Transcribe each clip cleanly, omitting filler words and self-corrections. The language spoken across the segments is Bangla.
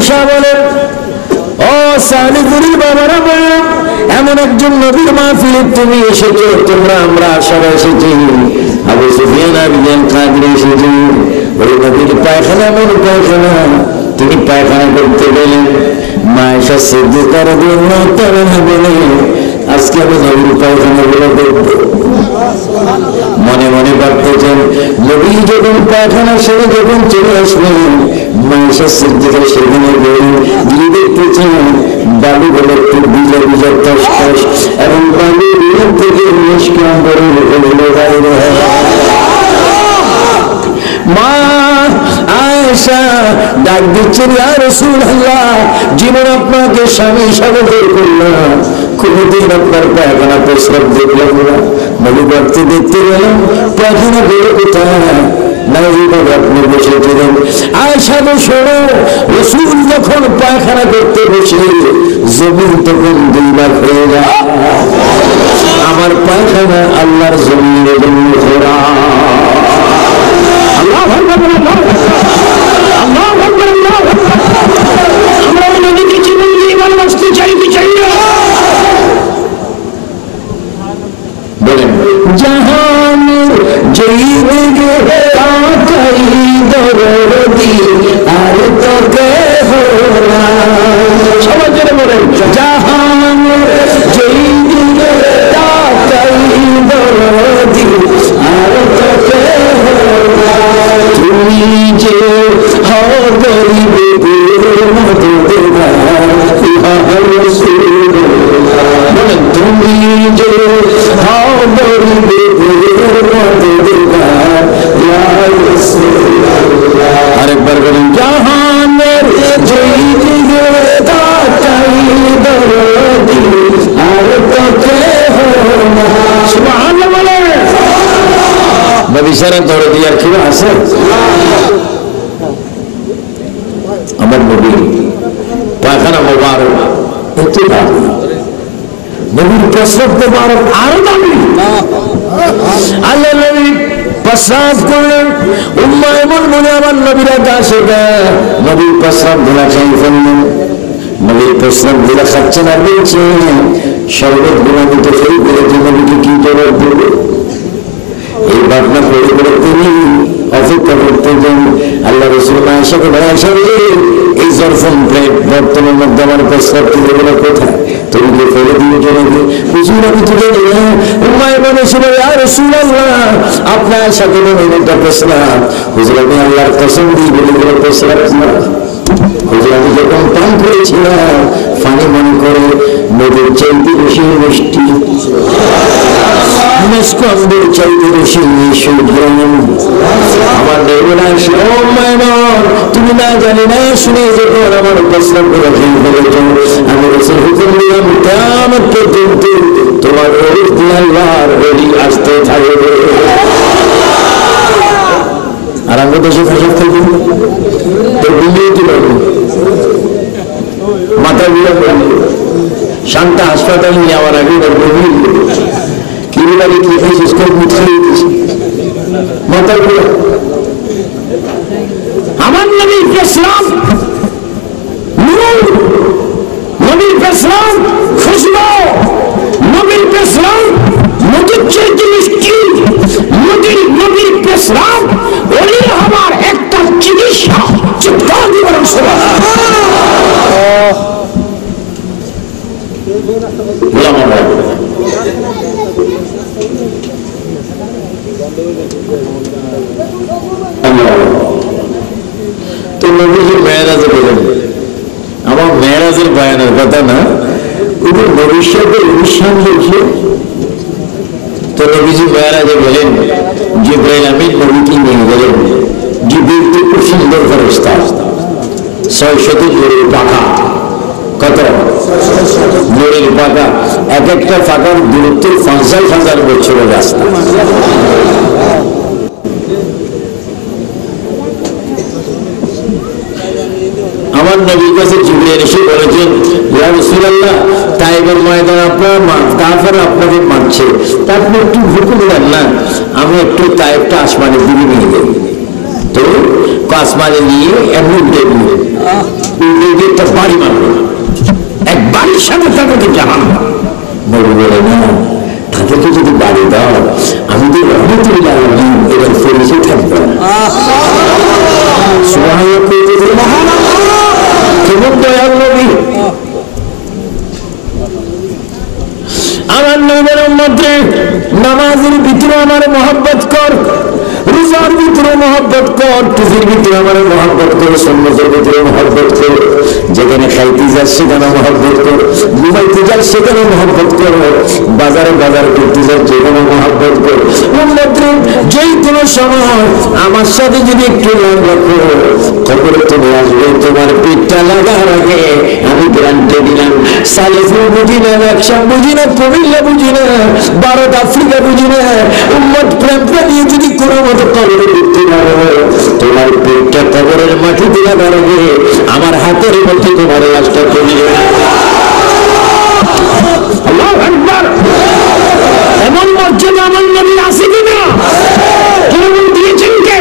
আয়েশা বলেন, ও সালিগুরি বাবারা বললাম, এমন একজন নবীর মাহফিলে তুমি এসেছো, তোমরা আমরা সবাই এসেছি, আবু সুফিয়ান আর বিন কাদের এসেছি। ওই নবীর পায়খানা এমন পায়খানা, তিনি পায়খানা করতে গেলেন। মা আয়েশা সিদ্দিকা রাদিয়াল্লাহু তাআলা বলেন, আজকে আমি নবীর পায়খানা গুলো দেখবো। মনে মনে ভাবতেছেন, নবী যখন পায়খানা সেরে যখন চলে আসলেন, মা আয়েশা সিদ্দিকা সেখানে গিয়ে দেখতেছেন বালু গুলো একটু ভিজা ভিজা টস টস, এবং বালুর থেকে নিষ্কাম করে বাইরে। মা আয়েশা ডাক দিচ্ছেন, ইয়া রাসূলুল্লাহ, জীবন আপনাকে স্বামী হিসাবে বের করলাম, কোনদিন আপনার পায়খানা প্রস্রাব দেখলাম না। নবী বাড়তে দেখতে গেলাম, পায়খানা বের কোথায় না, এইভাবে আপনি বসেছিলেন। আয়েশা তো শোনো, রাসূল যখন পায়খানা করতে বসে জমিন তখন 2 ভাগ হয়ে যায়। আমার পায়খানা আল্লাহর জমিনের জন্য ঘোরা। আমরা নবীকে জীবন দিয়ে ভালোবাসতে চাইতে চাই না। বলেন, জাহানের যেই দিকে তাকাই দরদি আর তোকে হোরা। সবাই জেনে বলেন, জাহানের যেই দিকে তাকাই দরদি আর তোকে হোরা। তুমি যে হও গরিবের মদদগার, ইয়া রাসূলুল্লাহ। বলেন, তুমি যে হও গরিবের মদদগার, ইয়া রাসূলুল্লাহ। আরেকবার বলেন, জাহানের যেই দিকে তাকাই দরদি আর তোকে হোরা। সুবহানাল্লাহ বলেন। নবী সারা দরদি আর কেউ আছে? আমার নবী পায়খানা মোবারক এত দামি, নবীর প্রস্রাব মোবারক আরো দামি। আল্লাহ নবী প্রস্রাব করলেন, উম্মাহ এমন মনে আমার নবীরা কাছে দেয়, নবীর প্রস্রাব ধরা খাই ফেললেন। নবীর প্রস্রাব ধরা খাচ্ছে না, বলছে শরবত গুণামিত ফেল করে নবীকে কি জবাব দেবে? এই ঘটনা পড়ে পড়ে তিনি অপেক্ষা করতে যান। আল্লাহ রাসূল আয়েশাকে বলেন, এই জরফন প্লেট বর্তমানের মধ্যে আমার প্রস্রাব তুলে গেল কোথায়? তুমি কি ফেলে দিয়ে চলে গিয়ে হুজুর আমি তুলে দিলাম। উম্মাহ বলেছিল, ইয়া রাসূলুল্লাহ, আপনার সাথে এটা প্রস্রাব। হুজুর আমি আল্লাহর কসম দিয়ে বলে গেল প্রস্রাব না। হুজুর আমি যখন পান করেছিলাম, পানি মনে করে নদীর চাইতে বেশি মিষ্টি, মেসকম্বের চাইতে বেশি সুগ্রাম। আমার দেবনা তুমি না জানি না শুনে যখন আমার প্রস্তাব করে ফেলেছ, আমি রাসূল হুকুম দিলাম কিয়ামত পর্যন্ত তোমার আল্লাহর ওলি আসতে থাকবে। আর আমরা দেশে ফসল থাকবো তো বুঝিয়ে দিল, মাথা বিয়ে শান্তা হাসপাতালে যাওয়ার আগে কিভাবে কি শেষ করে মুঠিয়ে দিয়েছি মাথা বিয়ে। আমার নবীর প্রস্রাব নূর, নবীর প্রস্রাব খুশবু, নবীর প্রস্রাব মধুর চাইতে মিষ্টি, নবীর প্রস্রাব ওলি হবার একটা চিকিৎসা। চিৎকার দিয়ে বলেন সুবহানাল্লাহ। তো নবীজি মেরাজে বলেন, আমার মেরাজের বয়ানের কথা না, ওদের ভবিষ্যতের অনুষ্ঠান দেখে। তো নবীজি মেরাজে বলেন, জিবরাইল আমিন নবীকে নিয়ে গেলেন। জিবরাইল তো খুব সুন্দর ফেরেশতা, 600 নূরের পাখা। কত নূরের পাখা? এক একটা পাখার দূরত্ব 50,000 বছরের রাস্তা। আমার নবীর কাছে জিবরাইল এসে বলেছেন, ইয়া রাসূলুল্লাহ, তায়েফের ময়দানে আপনার কাফেররা আপনাকে মারছে, তা আপনি একটু হুকুম দেন না, আমি একটু তায়েফটা আসমানের দিকে নিয়ে যাই। তো আসমানে নিয়ে এমনি উল্টে দিয়ে বাড়ি মারবে, এক বাড়ির সাথে তাদেরকে জাহান্নাম। নবী বলে না, তাদেরকে যদি বাড়ি দাও আমি তো রহমতুল্লাহ আলামিন এবার ফেরেশে থাকবো। সুবহানাল্লাহ, কেমন দয়াল নবী। আমার নবীর উম্মতরে নামাজের ভিতরে আমার মহব্বত কর, রোজার ভিতরে মহব্বত কর, টুপির ভিতরে আমার মহব্বত কর, সুন্নতের ভিতরে মহব্বত কর, যেখানে খাইতে যাস সেখানে মহব্বত কর, ঘুমাইতে যাস সেখানে মহব্বত কর, বাজারে বাজার করতে যাস যেখানে মহব্বত কর। উম্মতরে যেই কোনো সময় আমার সাথে যদি একটু লাভ রাখো, খবরে তুমি আসবে, তোমার পেটটা লাগার আগে আমি গ্যারান্টি দিলাম, সালেফুল বুঝি না, ব্যবসা বুঝি না, কুমিল্লা বুঝি না, ভারত আফ্রিকা বুঝি না, উম্মত প্রেমটা নিয়ে যদি কোনো মতো কবরে ঢুকতে পারো, তোমার পেটটা কবরের মাটিতে লাগার আগে আমার হাতের মধ্যে তোমার লাশটা চলে যাবে। আল্লাহু আকবার। এমন মর্যাদা আমার নবী আছে কিনা? কেমন দিয়েছেন কে?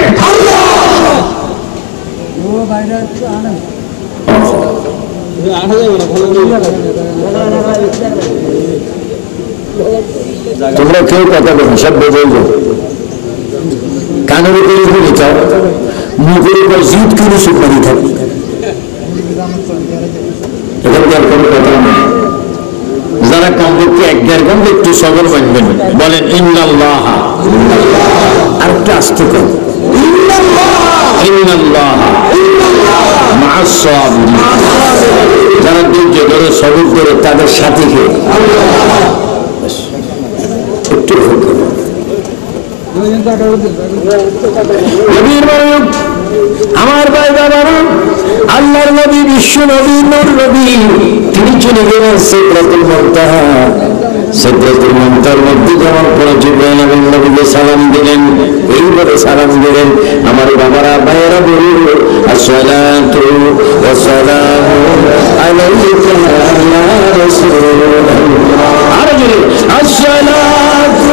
তোমরা কেউ কথা বলো, সব বোঝাই যাও, কানের উপরে শুনে চাও, মুখের উপর জিদ করে সুপারি থাকে, এখানকার কোনো কথা নেই। যারা কমপক্ষে এক দেড় ঘন্টা একটু সবর মানবেন, বলেন ইন্নাল্লাহ, আর একটু আসতে কর, ইন্নাল্লাহ মা'আস সাবিরিন, যারা ধৈর্য ধরে সবর করে তাদের সাথে খেয়ে একটু আমার ভাই বাবারা, আল্লাহর নবী, বিশ্ব নবী, নূর নবী, তিনি চলে গেলেন সিদরাতুল মুনতাহা। সিদরাতুল মুনতাহার মধ্যে যেমন পরে জিবরাইল আমিন নবীকে সালাম দিলেন, এইভাবে সালাম দিলেন। আমার বাবারা, ভাইয়েরা বলুন, আসসালাতু ওয়াসসালামু আলাইকা ইয়া রাসূলুল্লাহ। আর বলুন, আসসালাতু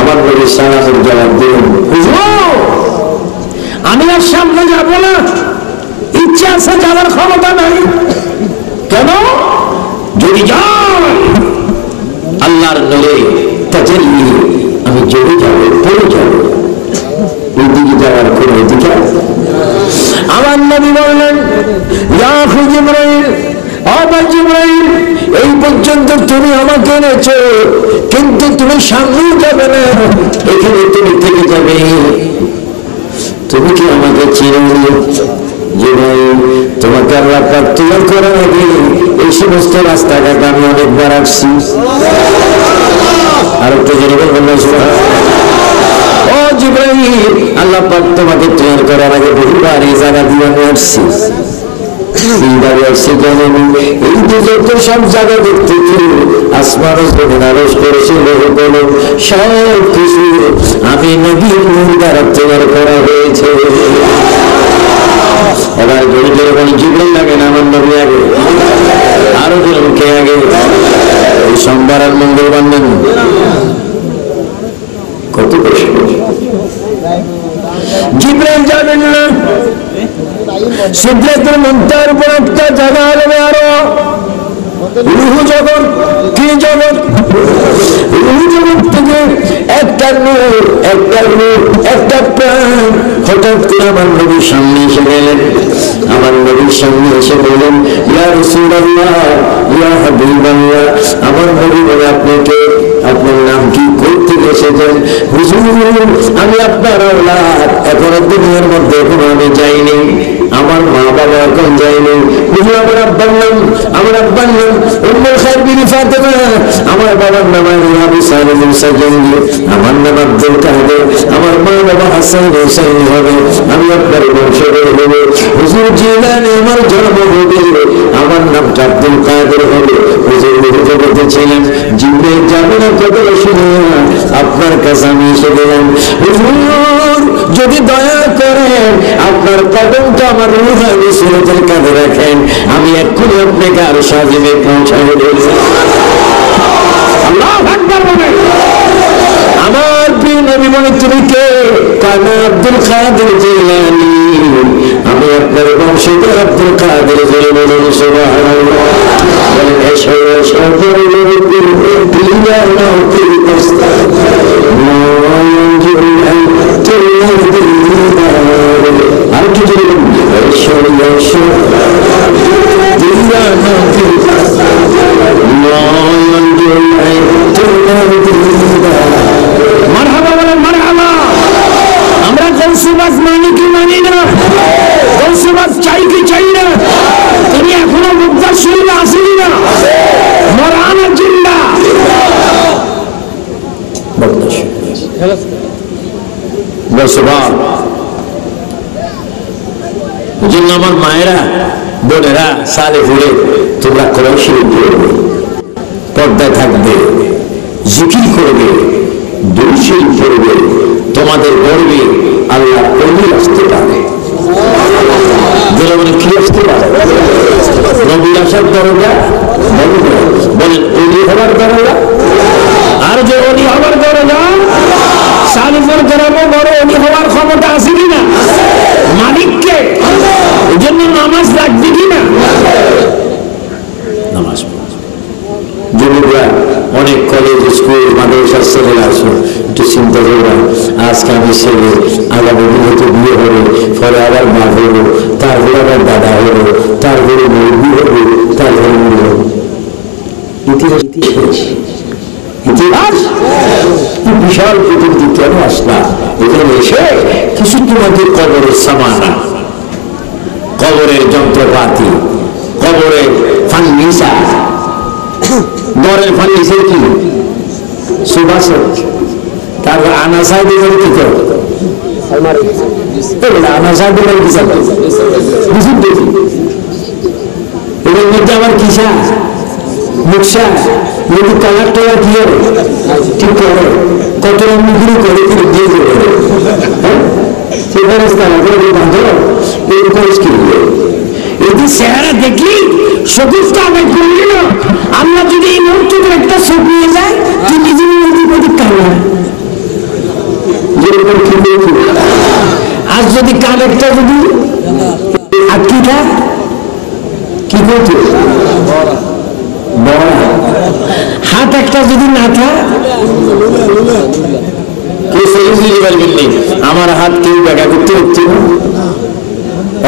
আমার বলে সালামের জবাব দিন, আমি আর সামনে যাব না, ইচ্ছা আছে, যাওয়ার ক্ষমতা নাই। কেন? যদি যাই আল্লাহর নূরে তাজাল্লি, আমি জড়ে যাব, পড়ে যাব, ওইদিকে যাওয়ার কোনো অধিকার। আমার নবী বললেন, ইয়া আখি জিবরাইল, জিবরাইল, এই পর্যন্ত তুমি আমাকে এনেছো, কিন্তু তুমি সামনে যাবে না, এখানে তুমি থেকে যাবে। তুমি কি আমাকে চিনো? জিবরাইল, তোমাকে আল্লাহ পাক তৈরি করার আগে এই সমস্ত রাস্তাঘাট আমি অনেকবার আসছি। আর একটু জেনে বলবেন না, ও জিবরাইল, আল্লাহ পাক তোমাকে তৈরি করার আগে বহুবার এই জায়গা দিয়ে আমি আসছি। এই যে যত সব জায়গা দেখতে আসমান আরজ করেছিল, সব কিছু আমি নবীর নূর দ্বারা তৈরি করা হয়েছে। এবার জোরে জোরে বলি, জিবরাইল লাগে না আমার নবী আগে? আরো বলুন, কে আগে? এই সোমবার আর মঙ্গলবার নেন কত বেশি। জিবরাইল যাবেন না, সিদরাতুল মুনতাহার উপর একটা জায়গা হবে, আরো রূহ জগৎ। কি জগৎ? রূহ জগৎ থেকে একটা নূর, একটা রূহ, একটা প্রাণ হঠাৎ করে আমার নবীর সামনে এসে গেলেন। আমার নবীর সামনে এসে বললেন, ইয়া রাসূলুল্লাহ, ইয়া হাবিবাল্লাহ। আমার নবী বলে, আপনি কে? আপনার নাম কি? কই থেকে এসেছেন? হুজুর, আমি আপনার আওলাদ, এখনো দুনিয়ার মধ্যে এখনো আমি যাইনি, আমার মা বাবা এখন যাইনি। হুজুর, আমার আব্বার নাম উম্মুল খায়র বিবি ফাতেমা, আমার বাবার নাম আবু সালিম মুসা জঙ্গি, আমার নাম আব্দুল কাদের, আমার মা বাবা হাসান হোসেন হবে, আমি আপনার বংশধর হব। হুজুর, জিলানী আমার জন্ম হবে, আমার নামটা আব্দুল কাদের হবে। হুজুর, জগতে ছিলেন, জিবরাইল যাবে না কথা শুনে আপনার কাছে আমি এসে গেলাম। হুজুর, যদি দয়া করেন আপনার কদমটা আমার রূহানি সুরতের কাঁধে রাখেন, আমি এক্ষুনি আপনাকে আরো সাজিয়ে পৌঁছায় দেব। আল্লাহু আকবার বলেন। আমার প্রিয় নবী বলে তুমি কে? কানা আব্দুল কাদের জিলানী, আমি আপনার বংশধর আব্দুল কাদের জিলানী। সুবহানাল্লাহ। বলেন এসো এসো আর কি বলবেন? এসো এসো মারহাবা বলেন মারহাবা। আমরা গৌসবাজ মানি কি মানি না? গৌসবাজ চাই কি চাই না? তিনি এখনো মুদ্রা শরীরে আসেনি না? মরানা জিন্দা জন্য আমার মায়েরা বোনেরা সালে ঘুরে তোমরা কোরআন শরীফ পড়বে, পর্দায় থাকবে, জিকির করবে, দুরূদ শরীফ পড়বে, তোমাদের গর্বে আল্লাহ ওলি আসতে পারে। বলে কি আসতে পারে? নবী আসার দরজা বলেন, ওলি হওয়ার দরজা। আর যে ওলি হওয়ার দরজা, সালিফের গ্রামে বড় ওলি হওয়ার ক্ষমতা আছে কিনা? মালিককে। এই জন্য নামাজ লাগবে কিনা? নামাজ যুবকরা অনেক কলেজ স্কুল মাদ্রাসার ছেলেরা আসো, একটু চিন্তা করবা, আজকে আমি ছেলে, আগামী দিন হয়তো বিয়ে হবে, পরে আবার মা হবো, তারপরে আবার দাদা হবো, তারপরে মুরব্বী হবো, তারপরে মুরব্বী হবো। ইতিহাস ইতিহাস বিশাল পৃথিবীতে কেন আসলাম? এখানে এসে কিছু তোমাদের কবরের সামানা, কবরের যন্ত্রপাতি, কবরের ফার্নিচার, ঘরের ফার্নিচার কি সুবাস, তারপর আনাসা দিয়ে কি করে আনাসা দিয়ে বুঝুন দেখি। এর মধ্যে আবার কিসা মুখসা যদি কালার টালার কি হবে ঠিক করে কত মুখগুলো করে দিয়ে দেবে, হ্যাঁ সে ব্যবস্থা এরকম যদি চেহারা দেখি সবুজটা আদায় করলি না, আল্লাহ যদি এই মুহূর্তে একটা চোখ নিয়ে যায়, তুই নিজে নিজে কানা যেরকম আর যদি কান একটা যদি আটকিটা কি করতে হাত একটা যদি না থাকে, আমার হাত কেউ ব্যাখ্যা করতে হচ্ছে না।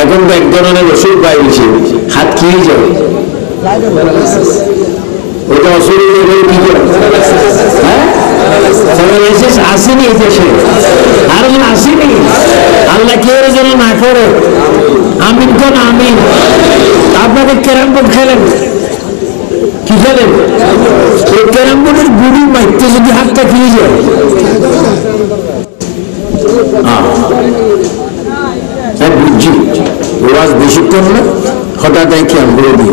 এখন তো এক ধরনের ওষুধ পাইছে, হাত কি যাবে ওটা অসুবিধা কি করে আসেনি এই দেশে, আর আসেনি। আল্লাহ কেউ যেন না করে, আমিন তো না আমিন। আপনাদের ক্যারাম বোর্ড খেলেন, কি খেলেন? এই ক্যারাম বোর্ডের গুড়ি মাইতে যদি হাতটা খেয়ে যায়, বুঝছি ওয়াজ বেশিক্ষণ না, হঠাৎ খেয়াল করে দিই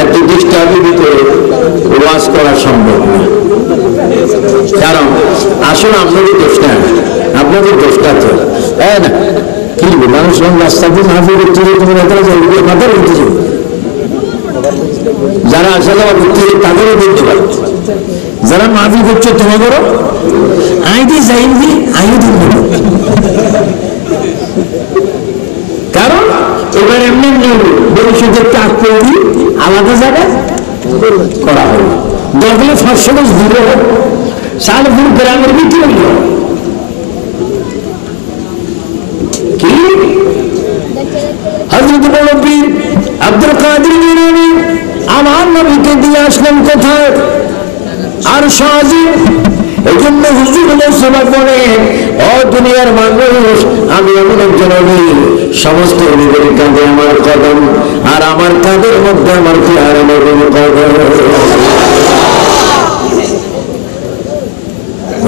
এত ডিস্টার্বের ভিতরে ওয়াজ করা সম্ভব না। কারণ আসলে আপনাদের দোষটা, আপনাদের দোষটা তো না কি মানুষ রাস্তা দিয়ে মাফি করতে তুমি মাথা বলতে চাই, যারা আসা যাওয়া করতে তাদেরও বলতে পারে, যারা মাফি করছে তুমি করো, আইদি যাইবি আইদি কারণ এবার এমনি ভবিষ্যতের কাজ করবি আলাদা জায়গায় করা হবে। দরকারে 500 গজ দূরে সালপুর গ্রামের ভিতরে কি হযরত মুফতি আব্দুল কাদের জিলানী আমার নবীকে দিয়ে আসলেন কোথায়? আর শাহজি। এই জন্য হুজুর সবাই বলে, ও দুনিয়ার মানুষ, আমি এমন একজন অলি, সমস্ত অলিদের কাঁধে আমার কদম, আর আমার কাঁধের মধ্যে আমার কি আর আমার কোনো কদম।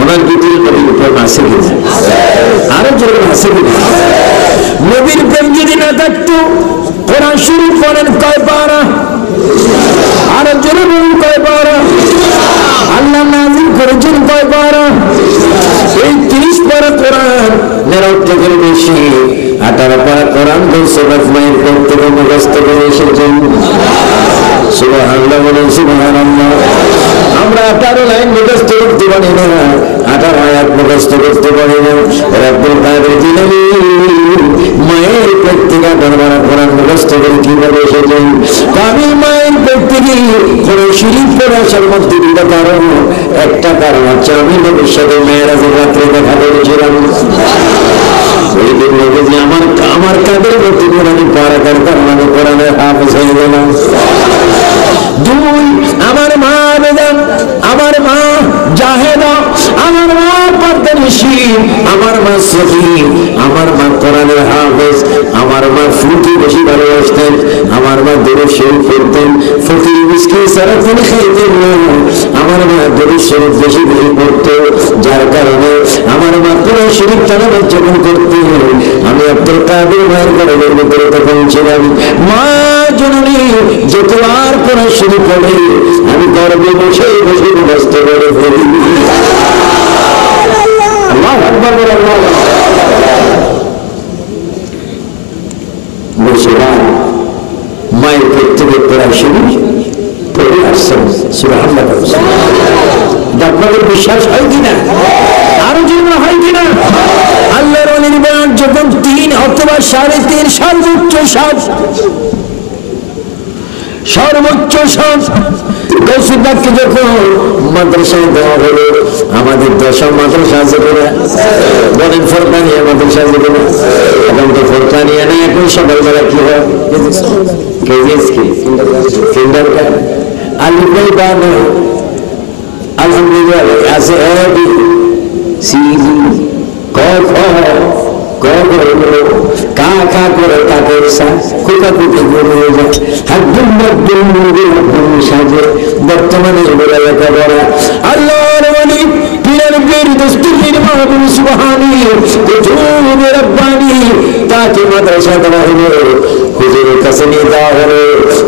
ওনার ভিতরে নবীর প্রেম আছে কিনা? আরো জোরে আছে কিনা? নবীর প্রেম যদি না থাকতো, কোরআন শরীফ পড়েন কয় পারা? আরো জোরে বলুন কয় পারা? আল্লাহ নাযিল করেছেন কয় পারা? এই 30 পারা কোরআন, 9 থেকে বেশি 18 পারা কোরআন গৌসবাজ মায়ের প্রত্যেক মুখস্থ করে এসেছেন। সুবহানাল্লাহ বলেন সুবহানাল্লাহ। আমরা 18 লাইন মুখস্থ করতে পারি না, কাটার আয়াত মুখস্থ করতে পারি না। আব্দুল কাদের জিলানী মায়ের পেট থেকে দরবারা কোরআন মুখস্থ করে কিভাবে এসেছেন? আমি মায়ের পেট থেকে কোন শিরিক করে আসার মধ্যে দুটো কারণ। একটা কারণ হচ্ছে আমি নবীর সাথে মেয়েরাজের রাত্রে দেখা করেছিলাম। ওই দিন নবীজি আমার কাদের মধ্যে কোরআন পড়া করতাম, আমি কোরআনের হাফেজ হয়ে গেলাম। দুই, আমার মা বেদম, আমার মা জাহেদা, আমার মা পারদানিশি, আমার মা সফি, আমার মা কোরআনের হাফেজ, আমার মা ফুটি বেশি ভালোবাসতেন, আমার মা দরুদ শরীফ পড়তেন, ফকির মিসকিন সারা দিন খাইতেন না, আমার মা দরুদ শরীফ বেশি বেশি পড়তো, যার কারণে আমার মা কোরআন শরীফ তেলাওয়াত যখন করতেন আমি আব্দুল কাদের মায়ের ঘরের ভিতরে তখন ছিলাম। মা জননী যতবার কোরআন শরীফ পড়ে আমি গর্বে বসে বসে ব্যস্ত করে ফেলি। আল্লাহু আকবার, আল্লাহু আকবার। মুসলমান মায়ের পেট থেকে কোরআন শরীফ পড়ে আসছেন, সুবহানাল্লাহ। আপনাদের বিশ্বাস হয় কিনা? আরো জীবন হয় কিনা? আল্লাহর ওলির বয়স যখন 3 অথবা 3.5 সর্বোচ্চ 7, সর্বোচ্চ 7 গৌসুদ্দাকে যখন মাদ্রাসায় দেওয়া হলো, আমাদের দশম মাদ্রাসা আছে কিনা? বলেন ফোরকানিয়া মাদ্রাসা আছে কিনা? এখন তো ফোরকানিয়া নেই, এখন সকালবেলা কি হয়? কিন্ডারগার্টেন, আলিফ বা নয়, আলহামদুলিল্লাহ আছে এবি সিজি ক খ গ ঘ কা কা করে কাকের সা কোথা কোথা ঘুরে যায় হাদ্দুম বাদ্দুম মুগে হাদ্দুম সাজে। বর্তমানে এগুলো লেখাপড়া আল্লাহর ওলি পীরের পীর দস্তুর মাহবুব সুবহানি কুতুব রব্বানি তাকে মাদ্রাসা দেওয়া হলো, হুজুরের কাছে নিয়ে যাওয়া হলো।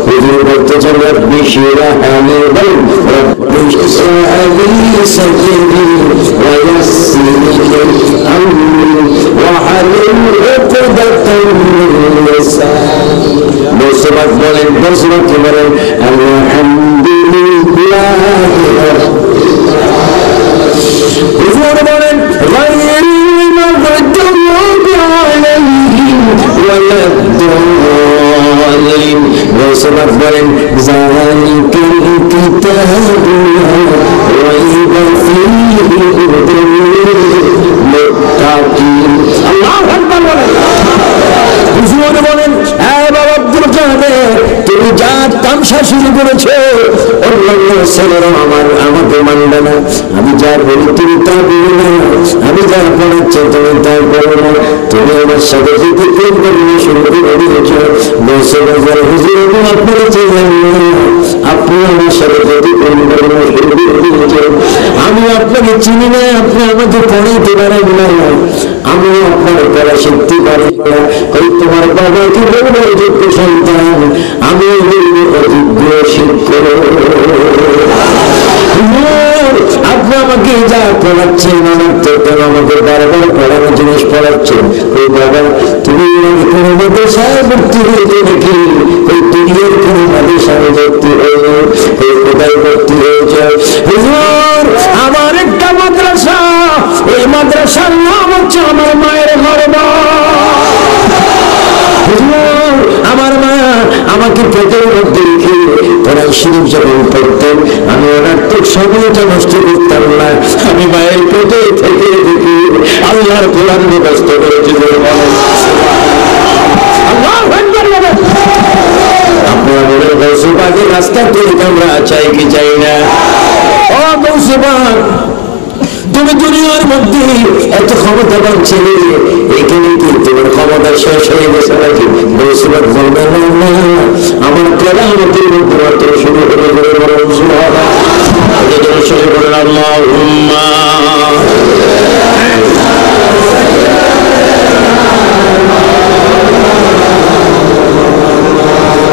হুজুর বলতেছেন রব্বি শিরাহানি বল রব্বি ইসরাইলি সাজদি ওয়া ইয়াসসিরলি আমরি ওয়া হালিল উকদাতাম মিন লিসানি। মুসলমান বলেন, মুসলমান কি বলেন? আলহামদুলিল্লাহ। হুজুর বলেন গায়রিল মাগদুবি আলাইহিম ওয়ালাদ-দাল্লিন। মুসলমান বলেন যালিকাল কিতাবু রাইবা ফীহি হুদাল লিল-মুত্তাকিন। আল্লাহু আকবার বলেন। হুজুর বলেন এ বাবা আব্দুল কাদের, তুমি যা তামসা শুরু করেছো অন্যান্য ছেলেরা আমাকে মানবে না। আমি যা বলি তুমি তা বলি না, আমি যা পড়াচ্ছি তুমি তা বলো না। তুমি আমার সাথে যদি প্রেম করবে শুরু করে দিয়েছ, হুজুর আপনারা চেয়েছেন না, আপনি আমার সাথে যদি প্রেম করবে শুরু করে দিয়েছ, আমি আপনাকে চিনি না, আপনি আমাকে পড়াইতে পারেন না, আমি আপনার পড়া শিখতে পারি না। ওই তোমার বাবাকে বলবো যোগ্য সন্তান, আমি বলবো অযোগ্য শিক্ষক। আপনি আমাকে যা পড়াচ্ছেন আমার তো আমাকে বারবার পড়ানো জিনিস পড়াচ্ছেন। ওই বাবা তুমি কোনো মাদ্রাসায় ভর্তি হয়েছে নাকি? ওই দুনিয়ার কোনো মাদ্রাসায় ভর্তি হয়েছে? ওই কোথায় ভর্তি হয়েছে? হুজুর আমার একটা মাদ্রাসা, এই মাদ্রাসার নাম হচ্ছে আমার মায়ের গর্ব। হুজুর আমার মা আমাকে পেটের মধ্যে রেখে কোরআন শরীফ যখন পড়তেন আমি অনার্থক সময়টা নষ্ট করতাম না, আমি মায়ের পেটে থেকে দেখি আল্লাহর কোরআন মুখস্থ করেছি। আপনারা বলেন গৌসুবাগের রাস্তা তৈরি আমরা চাই কি চাই না? ও গৌসুবাগ, তুমি দুনিয়ার মধ্যে এত ক্ষমতাবান ছেলে, এখানে কি তোমার ক্ষমতা শেষ হয়ে গেছে নাকি? গৌসুবাগ বলবে না, আমার কেরামতের মধ্যে মাত্র শুরু করে বলেন শুরু করেন আল্লাহুম্মা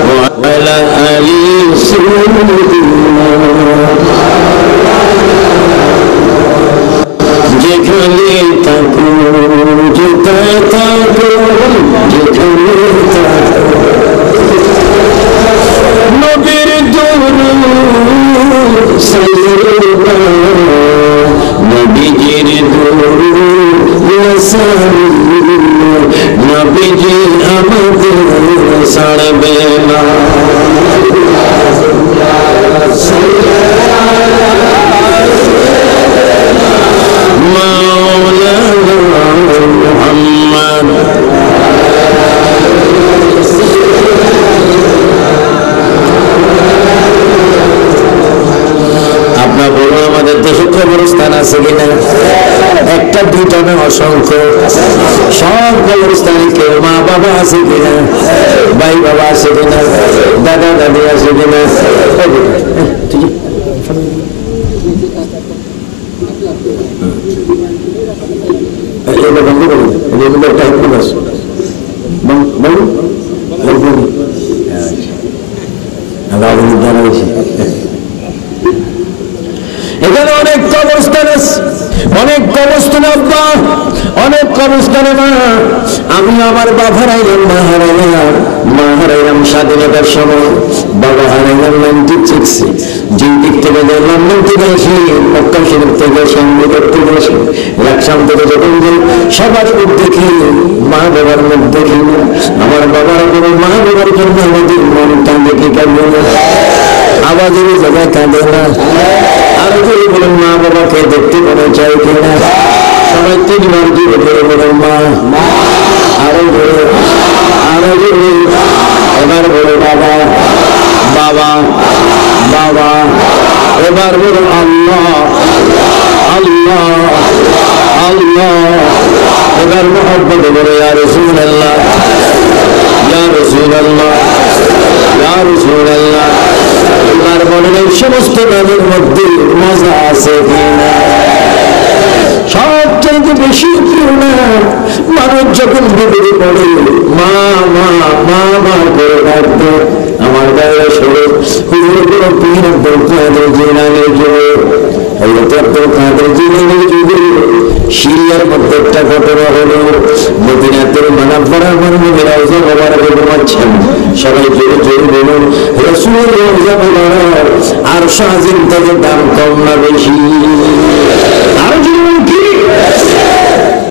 ওয়া আলা আলি সাইয়্যিদিনা। যেখানে থাকো যেখানে থাকো যেখানে থাকো নবীর দুরূদ সাইয়্যিদিনা, নবীজির নবীজি আমাদের ছাড়বে না আপনার বলুন আমাদের দেশে কবরস্থান আছে কিনা? একটা দুটা না অসংখ্য, সব কবরস্থানে কেউ মা বাবা আছে কিনা, ভাই বাবা আছে কিনা, দাদা দাদি আছে কিনা? এটা বন্ধ করুন, একটা একটু বাস বলুন এখানে অনেক কবরস্থান আছে, অনেক কবরস্থান আব্বা, অনেক কবরস্থানে মা। আমি আমার বাবা হারাইলাম, মা হারাইলাম, মা হারাইলাম স্বাধীনতার সময়, বাবা হারাইলাম 96। যেই দিক থেকে লন্ডন থেকে আসি, মক্কা শরীফ থেকে আসি, আমেরিকার থেকে আসি, লাকসাম থেকে যখন যাই, সবার মুখ দেখি, মা বাবার মুখ দেখি না। আমার বাবার কোনো মা বাবার জন্য আমাদের মনটা দেখি কাঁদে না, আওয়াজের জায়গায় কাঁদে না। আরো যদি বলেন মা বাবাকে দেখতে মনে চাই কিনা? সবাই 3 বার দিয়ে করে বলেন মা। আরো বলে, আরো বলে, এবার বলে বাবা, বাবা, বাবা। এবার বলে আল্লাহ, আল্লাহ, আল্লাহ। এবার মোহাম্মদ বলে ইয়া রাসূলুল্লাহ, ইয়া রাসূলুল্লাহ, ইয়া রাসূলুল্লাহ। এবার বলেন এই সমস্ত নামের মধ্যে মজা আছে কিনা? সবচেয়ে বেশি প্রিয় নাম মানুষ যখন বিপদে পড়ে মা মা মা মা করে ডাকবে। আমার গায়ে সরে হুজুর কোনো পীর আব্দুল কাদের জিলানীর যুগে, হযরত আব্দুল কাদের জিলানীর যুগে সিরিয়ার মধ্যে একটা ঘটনা হলো। মদিনাতুল মুনাওয়ারার মধ্যে রওজা মুবারকে ঘুমাচ্ছেন, সবাই জোরে জোরে বলুন রাসূলের রওজা মুবারক আরশ আজিম থেকে দাম কম না বেশি? আর জোরে কি